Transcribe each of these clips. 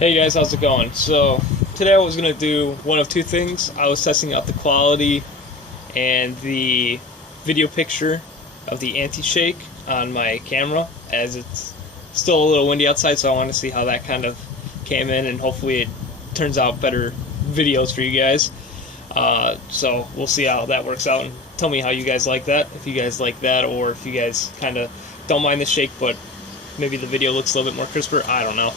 Hey guys, how's it going? So today I was going to do one of two things. I was testing out the quality and the video picture of the anti-shake on my camera, as it's still a little windy outside, so I want to see how that kind of came in, and hopefully it turns out better videos for you guys. So we'll see how that works out, and tell me how you guys like that, if you guys like that, or if you guys kind of don't mind the shake but maybe the video looks a little bit more crisper. I don't know.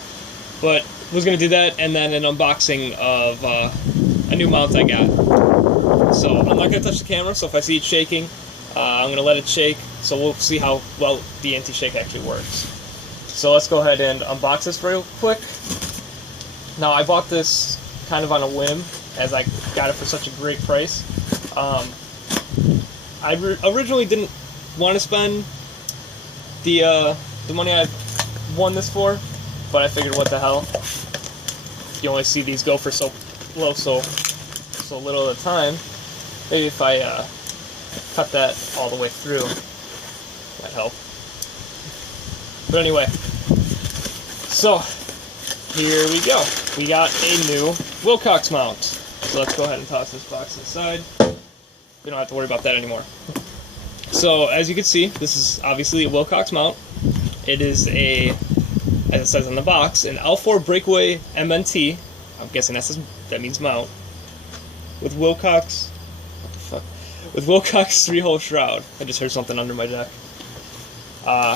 But was going to do that, and then an unboxing of a new mount I got. So I'm not going to touch the camera, so if I see it shaking, I'm going to let it shake, so we'll see how well the anti-shake actually works. So let's go ahead and unbox this real quick. Now, I bought this kind of on a whim, as I got it for such a great price. I originally didn't want to spend the money I won this for, but I figured, what the hell? You only see these go for so low, so little at a time. Maybe if I cut that all the way through, might help. But anyway, so here we go. We got a new Wilcox mount. So let's go ahead and toss this box aside. We don't have to worry about that anymore. So as you can see, this is obviously a Wilcox mount. It is a, as it says on the box, an L4 breakaway MNT. I'm guessing that means mount. With Wilcox, what the fuck? With Wilcox 3-hole shroud. I just heard something under my deck.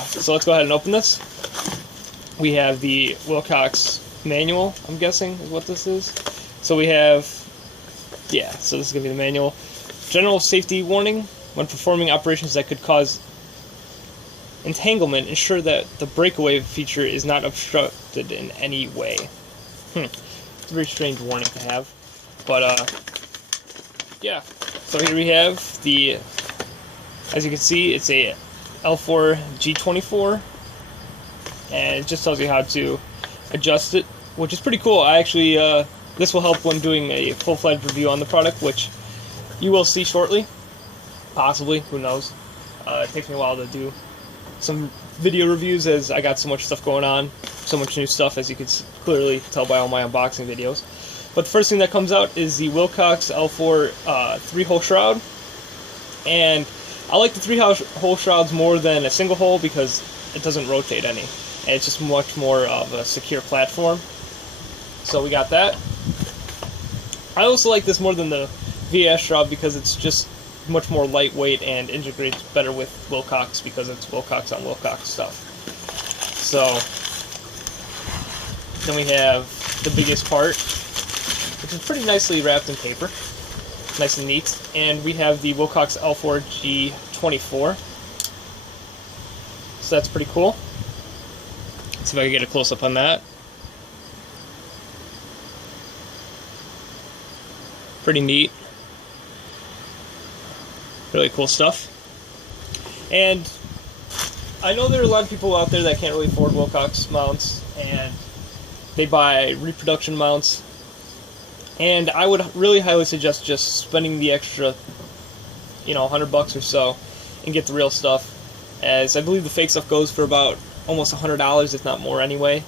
So let's go ahead and open this. We have the Wilcox manual, I'm guessing is what this is. So we have, yeah, so this is going to be the manual. General safety warning: when performing operations that could cause entanglement, ensure that the breakaway feature is not obstructed in any way. It's a very strange warning to have. But, yeah. So here we have the, as you can see, it's a L4 G24. And it just tells you how to adjust it, which is pretty cool. I actually, this will help when doing a full-fledged review on the product, which you will see shortly. Possibly, who knows. It takes me a while to do some video reviews, as I got so much stuff going on, so much new stuff, as you can clearly tell by all my unboxing videos. But the first thing that comes out is the Wilcox L4 3-hole shroud, and I like the 3-hole shrouds more than a single hole because it doesn't rotate any, and it's just much more of a secure platform. So we got that. I also like this more than the VS shroud because it's just much more lightweight and integrates better with Wilcox because it's Wilcox on Wilcox stuff. So then we have the biggest part, which is pretty nicely wrapped in paper, nice and neat, and we have the Wilcox L4 G24. So that's pretty cool. Let's see if I can get a close-up on that. Pretty neat. Really cool stuff. And I know there are a lot of people out there that can't really afford Wilcox mounts, and they buy reproduction mounts. And I would really highly suggest just spending the extra, $100 or so and get the real stuff, as I believe the fake stuff goes for about almost $100, if not more anyway.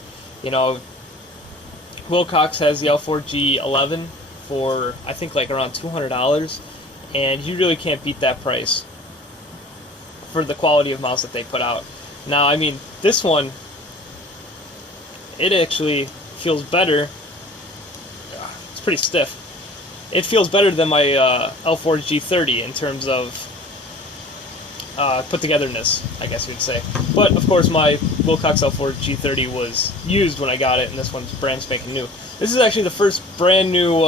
Wilcox has the L4 G11 for, I think, like around $200. And you really can't beat that price for the quality of mounts that they put out. Now, I mean, this one, it actually feels better. It's pretty stiff. It feels better than my L4 G30 in terms of put-togetherness, I guess you'd say. But, of course, my Wilcox L4 G30 was used when I got it, and this one's brand spanking new. This is actually the first brand new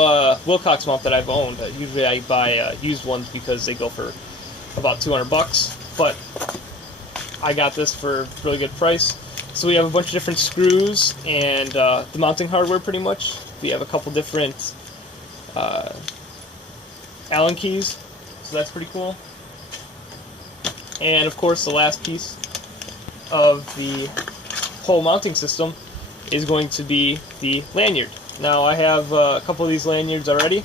Wilcox mount that I've owned. Usually I buy used ones because they go for about $200, but I got this for a really good price. So we have a bunch of different screws and the mounting hardware, pretty much. We have a couple different Allen keys, so that's pretty cool. And of course, the last piece of the whole mounting system is going to be the lanyard. Now, I have a couple of these lanyards already.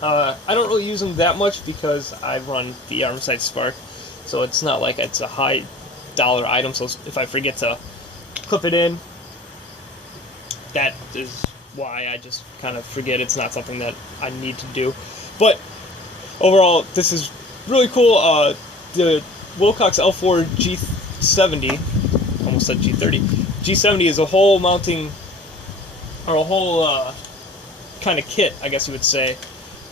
I don't really use them that much because I run the Armsight Spark, so it's not like it's a high dollar item, so if I forget to clip it in, that is why I just kind of forget. It's not something that I need to do. But overall, this is really cool. The Wilcox L4 G70, almost said G30. G70 is a whole mounting, or a whole kind of kit, I guess you would say,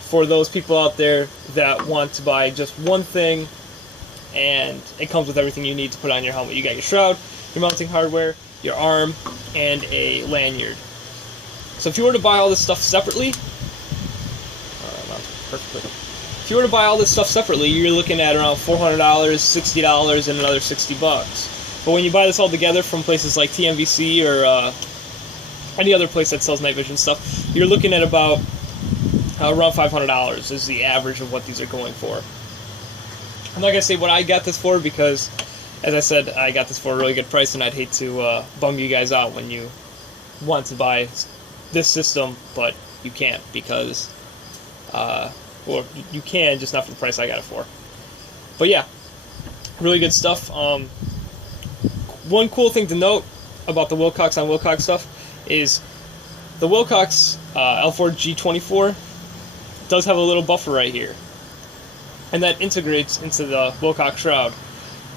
for those people out there that want to buy just one thing, and it comes with everything you need to put on your helmet. You got your shroud, your mounting hardware, your arm, and a lanyard. So if you were to buy all this stuff separately, if you were to buy all this stuff separately, you're looking at around $400, $60, and another $60. But when you buy this all together from places like TMVC or any other place that sells night vision stuff, you're looking at about around $500 is the average of what these are going for. I'm not going to say what I got this for because, as I said, I got this for a really good price, and I'd hate to bum you guys out when you want to buy this system, but you can't because, well, you can, just not for the price I got it for. But yeah, really good stuff. One cool thing to note about the Wilcox on Wilcox stuff is the Wilcox L4 G24 does have a little buffer right here, and that integrates into the Wilcox shroud.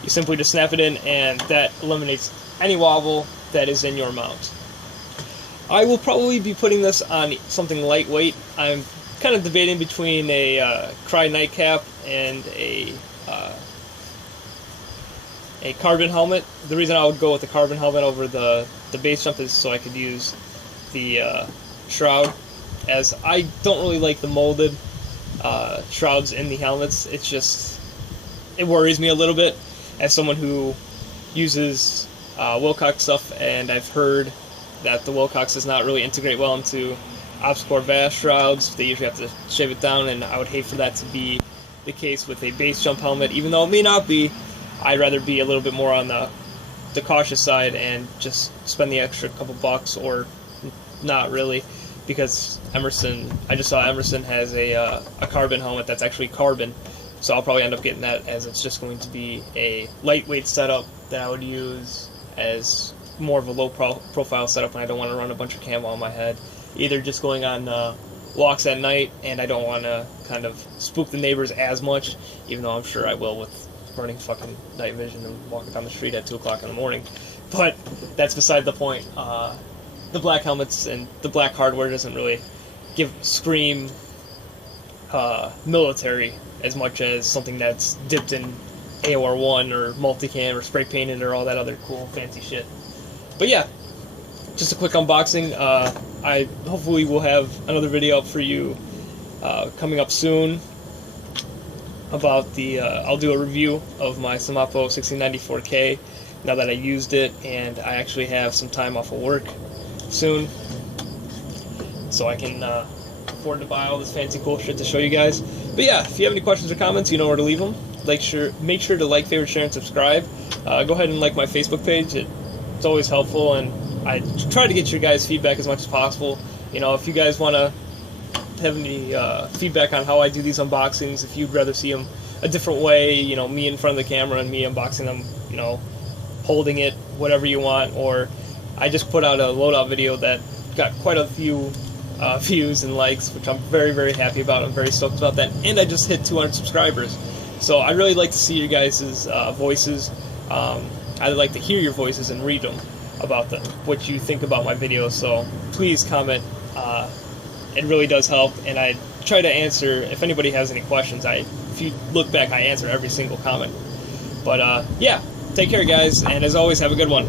You simply just snap it in, and that eliminates any wobble that is in your mount. I will probably be putting this on something lightweight. I'm kind of debating between a Cry nightcap and a carbon helmet. The reason I would go with the carbon helmet over the base jump is so I could use the shroud, as I don't really like the molded shrouds in the helmets. It's just, it worries me a little bit as someone who uses Wilcox stuff, and I've heard that the Wilcox does not really integrate well into obstacle vast shrouds. They usually have to shave it down, and I would hate for that to be the case with a base jump helmet. Even though it may not be, I'd rather be a little bit more on the cautious side and just spend the extra couple bucks, or not really, because Emerson, I just saw Emerson has a carbon helmet that's actually carbon, so I'll probably end up getting that, as it's just going to be a lightweight setup that I would use as more of a low profile setup when I don't want to run a bunch of camo on my head, either just going on walks at night, and I don't want to kind of spook the neighbors as much, even though I'm sure I will with running fucking night vision and walking down the street at 2 o'clock in the morning. But that's beside the point. The black helmets and the black hardware doesn't really scream military as much as something that's dipped in AOR1 or multicam or spray painted or all that other cool fancy shit. But yeah, just a quick unboxing. I hopefully will have another video up for you coming up soon about the, I'll do a review of my Samapo 1694K now that I used it, and I actually have some time off of work soon, so I can afford to buy all this fancy cool shit to show you guys. But yeah, if you have any questions or comments, you know where to leave them. Make sure to like, favorite, share, and subscribe. Go ahead and like my Facebook page. It's always helpful, and I try to get your guys' feedback as much as possible. You know, if you guys want to have any feedback on how I do these unboxings, if you'd rather see them a different way, you know, me in front of the camera and me unboxing them, you know, holding it, whatever you want, or I just put out a loadout video that got quite a few views and likes, which I'm very, very happy about. I'm very stoked about that, and I just hit 200 subscribers. So I really like to see your guys' voices. I'd like to hear your voices and read them about what you think about my videos, so please comment. It really does help, and I try to answer, if anybody has any questions, if you look back, I answer every single comment. But yeah, take care guys, and as always, have a good one.